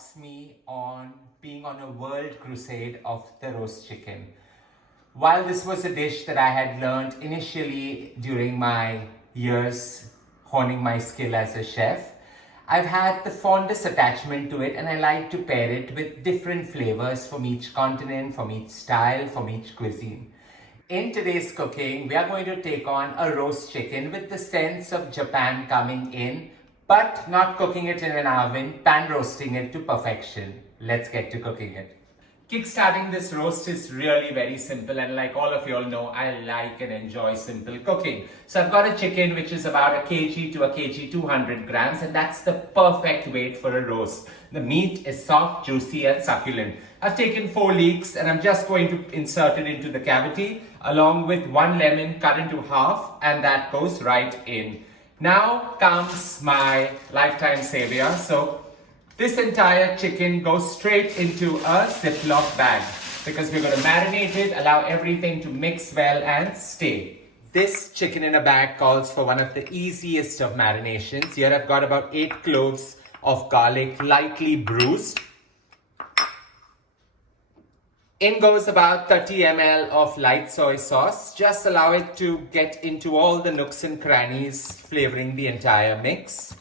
embarks me on being on a world crusade of the roast chicken. While this was a dish that I had learned initially during my years honing my skill as a chef, I've had the fondest attachment to it, and I like to pair it with different flavors from each continent, from each style, from each cuisine. In today's cooking, we are going to take on a roast chicken with the sense of Japan coming in, but not cooking it in an oven, pan roasting it to perfection. Let's get to cooking it. Kickstarting this roast is really very simple, and like all of you all know, I like and enjoy simple cooking. So I've got a chicken which is about a kg to a kg 200 grams, and that's the perfect weight for a roast. The meat is soft, juicy and succulent. I've taken 4 leeks and I'm just going to insert it into the cavity along with 1 lemon cut into half, and that goes right in. Now comes my lifetime savior. So this entire chicken goes straight into a Ziploc bag because we're going to marinate it, allow everything to mix well and stay. This chicken in a bag calls for one of the easiest of marinations. Here I've got about 8 cloves of garlic lightly bruised. In goes about 30 ml of light soy sauce. Just allow it to get into all the nooks and crannies, flavoring the entire mix.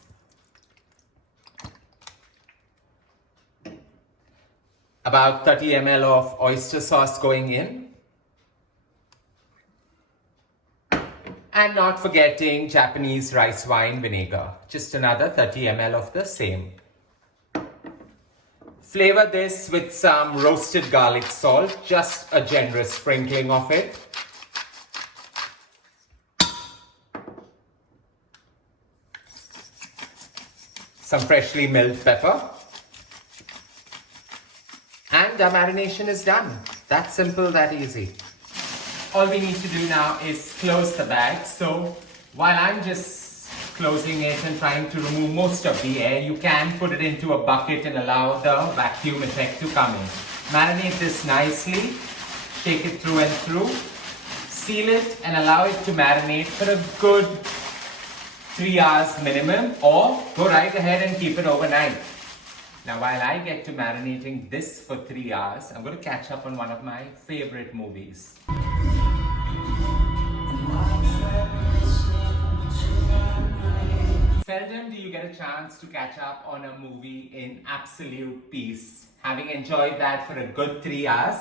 About 30 ml of oyster sauce going in. And not forgetting Japanese rice wine vinegar. Just another 30 ml of the same. Flavor this with some roasted garlic salt, just a generous sprinkling of it. Some freshly milled pepper. And our marination is done. That simple, that easy. All we need to do now is close the bag. So while I'm just closing it and trying to remove most of the air, you can put it into a bucket and allow the vacuum effect to come in. Marinate this nicely, shake it through and through, seal it and allow it to marinate for a good 3 hours minimum, or go right ahead and keep it overnight. Now while I get to marinating this for 3 hours, I'm going to catch up on one of my favorite movies. Seldom do you get a chance to catch up on a movie in absolute peace. Having enjoyed that for a good 3 hours,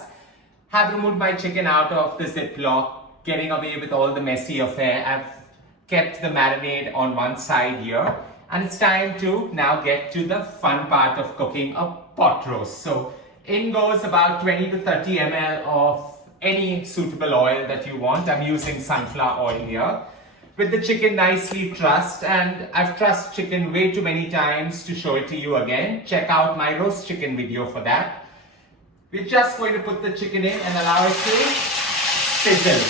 have removed my chicken out of the Ziploc, getting away with all the messy affair. I've kept the marinade on one side here, and it's time to now get to the fun part of cooking a pot roast. So in goes about 20 to 30 ml of any suitable oil that you want. I'm using sunflower oil here. With the chicken nicely trussed, and I've trussed chicken way too many times to show it to you again. Check out my roast chicken video for that. We're just going to put the chicken in and allow it to sizzle.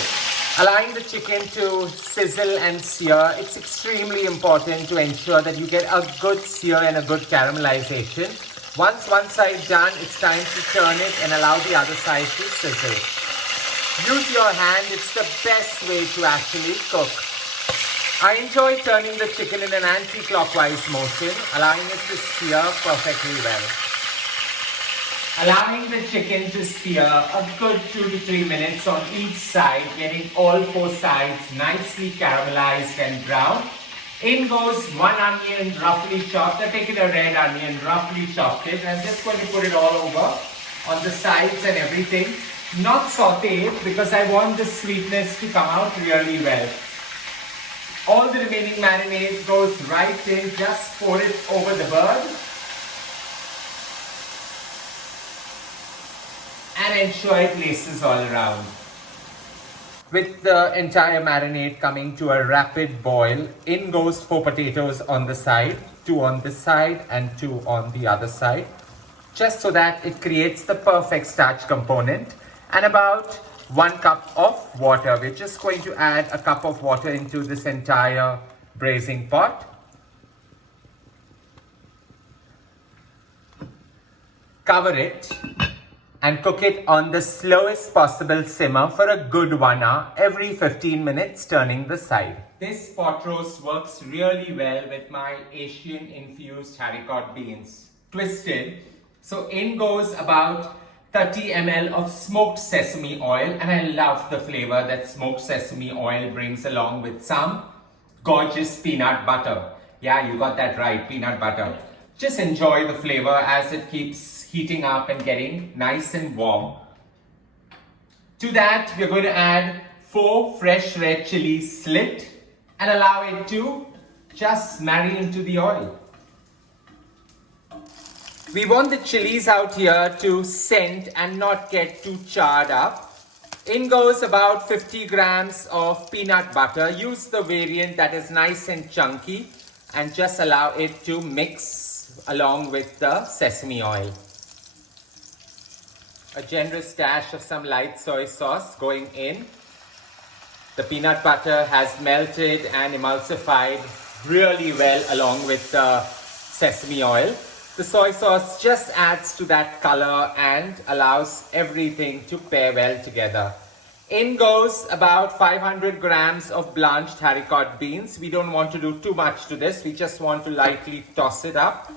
Allowing the chicken to sizzle and sear, it's extremely important to ensure that you get a good sear and a good caramelization. Once one side done, it's time to turn it and allow the other side to sizzle. Use your hand, it's the best way to actually cook. I enjoy turning the chicken in an anti-clockwise motion, allowing it to sear perfectly well. Allowing the chicken to sear a good 2 to 3 minutes on each side, getting all 4 sides nicely caramelized and brown. In goes 1 onion roughly chopped. I've taken a red onion, roughly chopped it. I'm just going to put it all over on the sides and everything. Not sauteed because I want the sweetness to come out really well. All the remaining marinade goes right in, just pour it over the bird. And ensure it laces all around. With the entire marinade coming to a rapid boil, in goes 4 potatoes on the side, 2 on this side and 2 on the other side. Just so that it creates the perfect starch component. And about 1 cup of water. We're just going to add a cup of water into this entire braising pot. Cover it and cook it on the slowest possible simmer for a good 1 hour, every 15 minutes turning the side. This pot roast works really well with my Asian infused haricot beans. Twisted So in goes about 30 ml of smoked sesame oil, and I love the flavor that smoked sesame oil brings along with some gorgeous peanut butter. Yeah, you got that right, peanut butter. Just enjoy the flavor as it keeps heating up and getting nice and warm. To that, we're going to add 4 fresh red chilies slit and allow it to just marry into the oil. We want the chilies out here to scent and not get too charred up. In goes about 50 grams of peanut butter. Use the variant that is nice and chunky and just allow it to mix along with the sesame oil. A generous dash of some light soy sauce going in. The peanut butter has melted and emulsified really well along with the sesame oil. The soy sauce just adds to that color and allows everything to pair well together. In goes about 500 grams of blanched haricot beans. We don't want to do too much to this. We just want to lightly toss it up.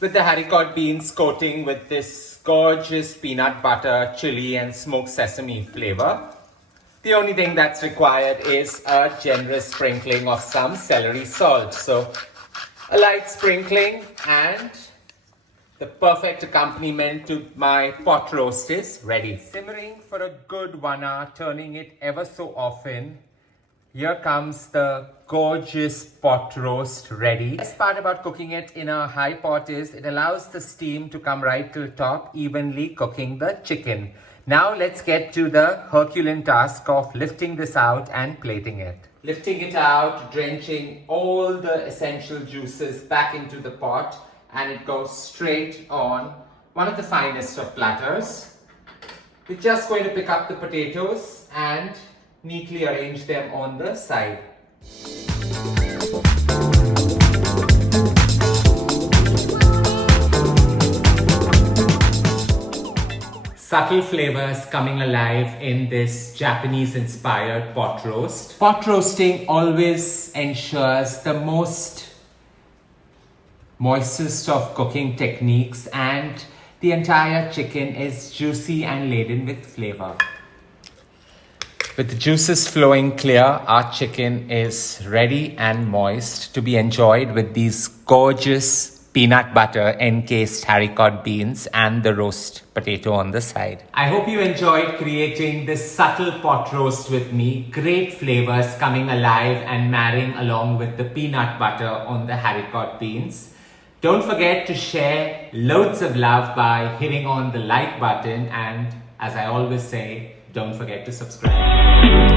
With the haricot beans coating with this gorgeous peanut butter, chili and smoked sesame flavor. The only thing that's required is a generous sprinkling of some celery salt. So a light sprinkling and the perfect accompaniment to my pot roast is ready. Simmering for a good 1 hour, turning it ever so often. Here comes the gorgeous pot roast ready. The best part about cooking it in a high pot is it allows the steam to come right till top, evenly cooking the chicken. Now let's get to the Herculean task of lifting this out and plating it. Lifting it out, drenching all the essential juices back into the pot, and it goes straight on one of the finest of platters. We're just going to pick up the potatoes and neatly arrange them on the side. Subtle flavors coming alive in this Japanese-inspired pot roast. Pot roasting always ensures the most moistest of cooking techniques, and the entire chicken is juicy and laden with flavor. With the juices flowing clear, our chicken is ready and moist to be enjoyed with these gorgeous peanut butter encased haricot beans and the roast potato on the side. I hope you enjoyed creating this subtle pot roast with me. Great flavors coming alive and marrying along with the peanut butter on the haricot beans. Don't forget to share loads of love by hitting on the like button, and as I always say, don't forget to subscribe.